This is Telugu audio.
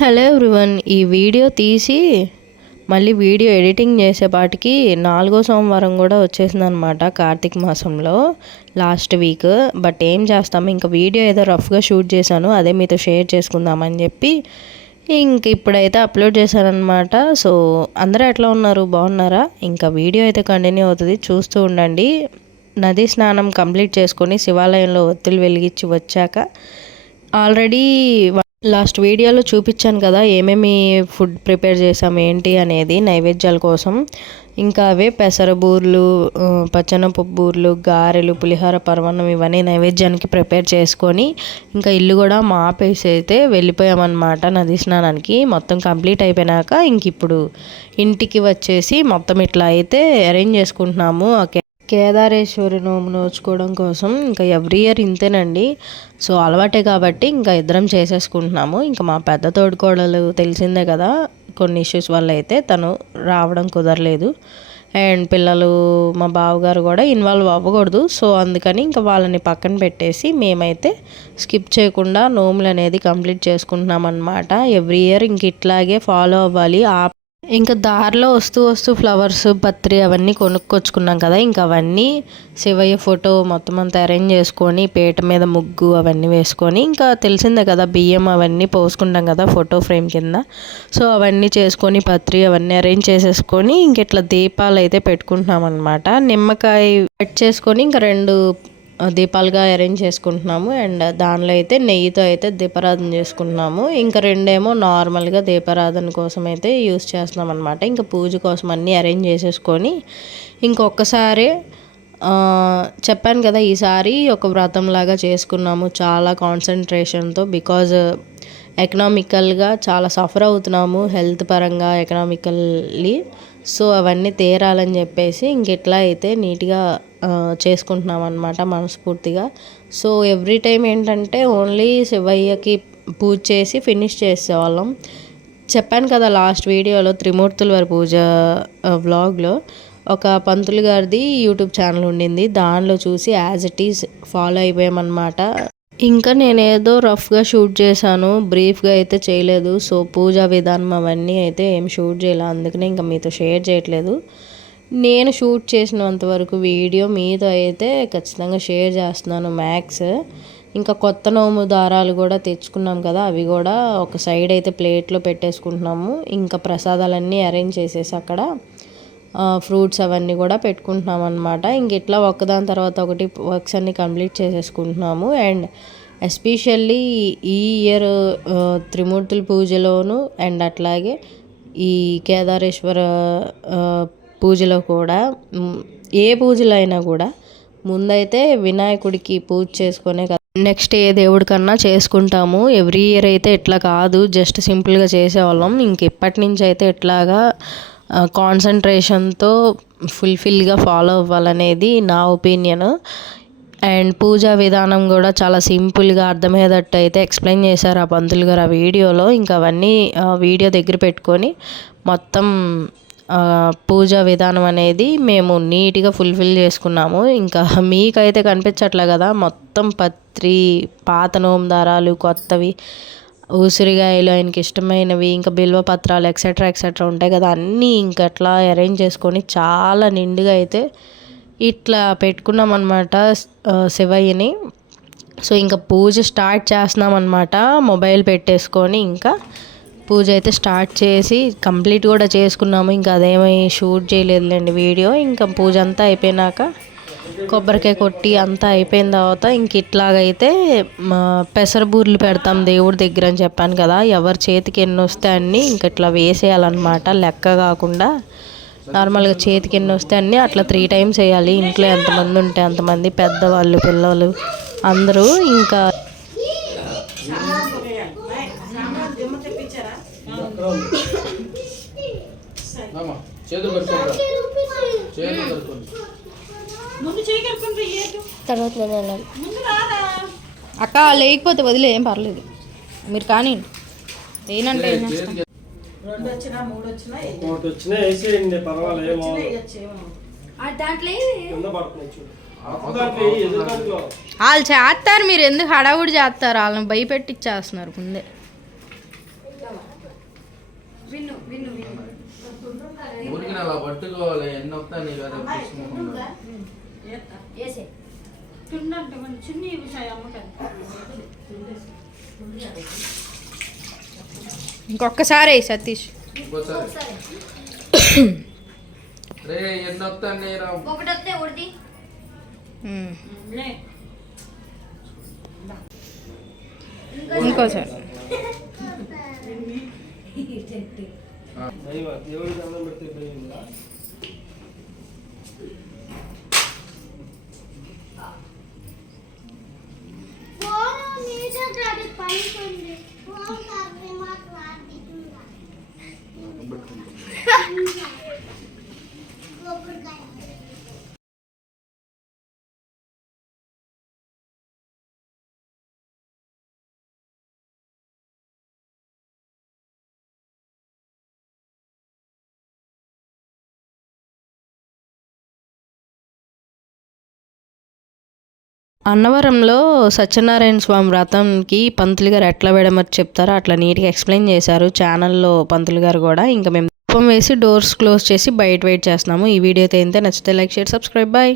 హలో ఎవ్రీవన్, ఈ వీడియో తీసి మళ్ళీ వీడియో ఎడిటింగ్ చేసేపాటికి 4వ సోమవారం కూడా వచ్చేసింది అనమాట. కార్తీక మాసంలో లాస్ట్ వీక్. బట్ ఏం చేస్తాము, ఇంకా వీడియో ఏదో రఫ్గా షూట్ చేశాను, అదే మీతో షేర్ చేసుకుందామని చెప్పి ఇంక ఇప్పుడైతే అప్లోడ్ చేశానమాట. సో అందరూ ఎట్లా ఉన్నారు, బాగున్నారా? ఇంకా వీడియో అయితే కంటిన్యూ అవుతుంది, చూస్తూ ఉండండి. నదీ స్నానం కంప్లీట్ చేసుకొని శివాలయంలో ఒత్తులు వెలిగించి వచ్చాక ఆల్రెడీ లాస్ట్ వీడియోలో చూపించాను కదా ఏమేమి ఫుడ్ ప్రిపేర్ చేసాము ఏంటి అనేది నైవేద్యాల కోసం. ఇంకా అవే పెసర బూర్లు, పచ్చెనపప్పు బూర్లు, గారెలు, పులిహోర, పరమాన్నం ఇవన్నీ నైవేద్యానికి ప్రిపేర్ చేసుకొని ఇంకా ఇల్లు కూడా మాపేసి అయితే వెళ్ళిపోయామన్నమాట నది స్నానానికి. మొత్తం కంప్లీట్ అయిపోయినాక ఇంక ఇప్పుడు ఇంటికి వచ్చేసి మొత్తం ఇట్లా అయితే అరేంజ్ చేసుకుంటున్నాము. కేదారేశ్వరి నోము నోచుకోవడం కోసం ఇంకా ఎవ్రీ ఇయర్ ఇంతేనండి. సో అలవాటే కాబట్టి ఇంకా ఇద్దరం చేసేసుకుంటున్నాము. ఇంకా మా పెద్ద తోడుకోడలు తెలిసిందే కదా, కొన్ని ఇష్యూస్ వల్ల అయితే తను రావడం కుదరలేదు. అండ్ పిల్లలు మా బావగారు కూడా ఇన్వాల్వ్ అవ్వకూడదు. సో అందుకని ఇంకా వాళ్ళని పక్కన పెట్టేసి మేమైతే స్కిప్ చేయకుండా నోములు అనేది కంప్లీట్ చేసుకుంటున్నాం అన్నమాట. ఎవ్రీ ఇయర్ ఇంక ఇట్లాగే ఫాలో అవ్వాలి. ఇంకా దారిలో వస్తూ ఫ్లవర్స్, పత్రి అవన్నీ కొనుక్కొచ్చుకున్నాం కదా. ఇంకా అవన్నీ శివయ్య ఫోటో మొత్తం అంతా అరేంజ్ చేసుకొని పీట మీద ముగ్గు అవన్నీ వేసుకొని ఇంకా తెలిసిందే కదా బియ్యం అవన్నీ పోసుకుంటాం కదా ఫోటో ఫ్రేమ్ కింద. సో అవన్నీ చేసుకొని పత్రి అవన్నీ అరేంజ్ చేసేసుకొని ఇంక ఇట్లా దీపాలు అయితే పెట్టుకుంటున్నాం అనమాట. నిమ్మకాయ కట్ చేసుకొని ఇంకా 2 దీపాలుగా అరేంజ్ చేసుకుంటున్నాము. అండ్ దానిలో అయితే నెయ్యితో అయితే దీపారాధన చేసుకుంటున్నాము. ఇంకా 2 ఏమో నార్మల్గా దీపారాధన కోసం అయితే యూస్ చేస్తున్నాం అనమాట. ఇంకా పూజ కోసం అన్నీ అరేంజ్ చేసేసుకొని ఇంకొకసారి చెప్పాను కదా, ఈసారి ఒక వ్రతంలాగా చేసుకున్నాము చాలా కాన్సన్ట్రేషన్తో. బికాజ్ ఎకనామికల్గా చాలా సఫర్ అవుతున్నాము, హెల్త్ పరంగా, ఎకనామికల్లీ. సో అవన్నీ తీరాలని చెప్పేసి ఇంకెట్లా అయితే నీట్గా చేసుకుంటున్నాం అనమాట మనస్ఫూర్తిగా. సో ఎవ్రీ టైం ఏంటంటే ఓన్లీ శివయ్యకి పూజ చేసి ఫినిష్ చేసేవాళ్ళం. చెప్పాను కదా లాస్ట్ వీడియోలో త్రిమూర్తుల వారి పూజ వ్లాగ్లో ఒక పంతులు గారిది యూట్యూబ్ ఛానల్ ఉండింది, దానిలో చూసి యాజ్ ఇట్ ఈజ్ ఫాలో అయిపోయామన్నమాట. ఇంకా నేనేదో రఫ్గా షూట్ చేశాను, బ్రీఫ్గా అయితే చేయలేదు. సో పూజా విధానం అవన్నీ అయితే ఏం షూట్ చేయలేదు, అందుకనే ఇంకా మీతో షేర్ చేయట్లేదు. నేను షూట్ చేసినంత వరకు వీడియో మీతో అయితే ఖచ్చితంగా షేర్ చేస్తున్నాను మ్యాక్స్. ఇంకా కొత్త నోము దారాలు కూడా తెచ్చుకున్నాం కదా, అవి కూడా ఒక సైడ్ అయితే ప్లేట్లో పెట్టేసుకుంటున్నాము. ఇంకా ప్రసాదాలన్నీ అరేంజ్ చేసేసి అక్కడ ఫ్రూట్స్ అవన్నీ కూడా పెట్టుకుంటున్నాం అనమాట. ఇంక ఇట్లా ఒకదాని తర్వాత ఒకటి వర్క్స్ అన్నీ కంప్లీట్ చేసేసుకుంటున్నాము. అండ్ ఎస్పెషల్లీ ఈ ఇయర్ త్రిమూర్తుల పూజలోను అండ్ అట్లాగే ఈ కేదారేశ్వర పూజలో కూడా ఏ పూజలు అయినా కూడా ముందైతే వినాయకుడికి పూజ చేసుకునే కదా నెక్స్ట్ ఏ దేవుడికన్నా చేసుకుంటాము. ఎవ్రీ ఇయర్ అయితే ఇట్లా కాదు, జస్ట్ సింపుల్గా చేసేవాళ్ళం. ఇంక ఇప్పటి నుంచి అయితే ఇట్లాగా కాన్సన్ట్రేషన్తో ఫుల్ఫిల్గా ఫాలో అవ్వాలనేది నా ఒపీనియన్. అండ్ పూజా విధానం కూడా చాలా సింపుల్గా అర్థమయ్యేటట్టు అయితే ఎక్స్ప్లెయిన్ చేశారు ఆ పంతులు గారు ఆ వీడియోలో. ఇంకా అవన్నీ వీడియో దగ్గర పెట్టుకొని మొత్తం పూజా విధానం అనేది మేము నీట్గా ఫుల్ఫిల్ చేసుకున్నాము. ఇంకా మీకైతే కనిపించట్లే కదా, మొత్తం పత్రి, పాత నోము దారాలు, కొత్తవి, ఉసిరికాయలు, ఆయనకి ఇష్టమైనవి, ఇంకా బిల్వ పత్రాలు ఎక్సెట్రా ఉంటాయి కదా, అన్నీ ఇంకా అట్లా అరేంజ్ చేసుకొని చాలా నిండుగా అయితే ఇట్లా పెట్టుకున్నాం అనమాట శివయ్యని. సో ఇంకా పూజ స్టార్ట్ చేస్తున్నాం అనమాట. మొబైల్ పెట్టేసుకొని ఇంకా పూజ అయితే స్టార్ట్ చేసి కంప్లీట్ కూడా చేసుకున్నాము. ఇంకా అదేమీ షూట్ చేయలేదులేండి వీడియో. ఇంకా పూజ అంతా అయిపోయినాక కొబ్బరికాయ కొట్టి అంతా అయిపోయిన తర్వాత ఇంక ఇట్లాగైతే పెసర బూర్లు పెడతాం దేవుడి దగ్గర అని చెప్పాను కదా. ఎవరి చేతికి ఎన్ని వస్తే అన్నీ ఇంక ఇట్లా వేసేయాలన్నమాట, లెక్క కాకుండా నార్మల్గా చేతికి ఎన్ని వస్తే అన్నీ అట్లా 3 times వేయాలి. ఇంట్లో ఎంతమంది ఉంటే అంతమంది, పెద్దవాళ్ళు, పిల్లలు అందరూ. ఇంకా తర్వాత అక్క లేకపోతే వదిలే, ఏం పర్లేదు, మీరు కానీ ఏనంటే వాళ్ళు చేస్తారు, మీరు ఎందుకు హడావుడి చేస్తారు, వాళ్ళని భయపెట్టిచ్చేస్తున్నారు ముందే. ఊరికి అలా పట్టుకోవాలి, ఎన్ని వస్తాయి నీకు అదే ఇంకొకసారి సతీష్ ఇంకోసారి రే ఎన్ని వస్తాయి రా ఇంకోసారి దేవుడి దండం పెడితే అన్నవరంలో సత్యనారాయణ స్వామి వ్రతంకి పంతులు గారు ఎట్లా వేయడమని చెప్తారో అట్లా నీట్గా ఎక్స్ప్లెయిన్ చేశారు ఛానల్లో పంతులు గారు కూడా. ఇంకా మేము దీపం వేసి డోర్స్ క్లోజ్ చేసి బయట వెయిట్ చేస్తున్నాము. ఈ వీడియో అయితే నచ్చితే లైక్ షేర్ సబ్స్క్రైబ్ బాయ్.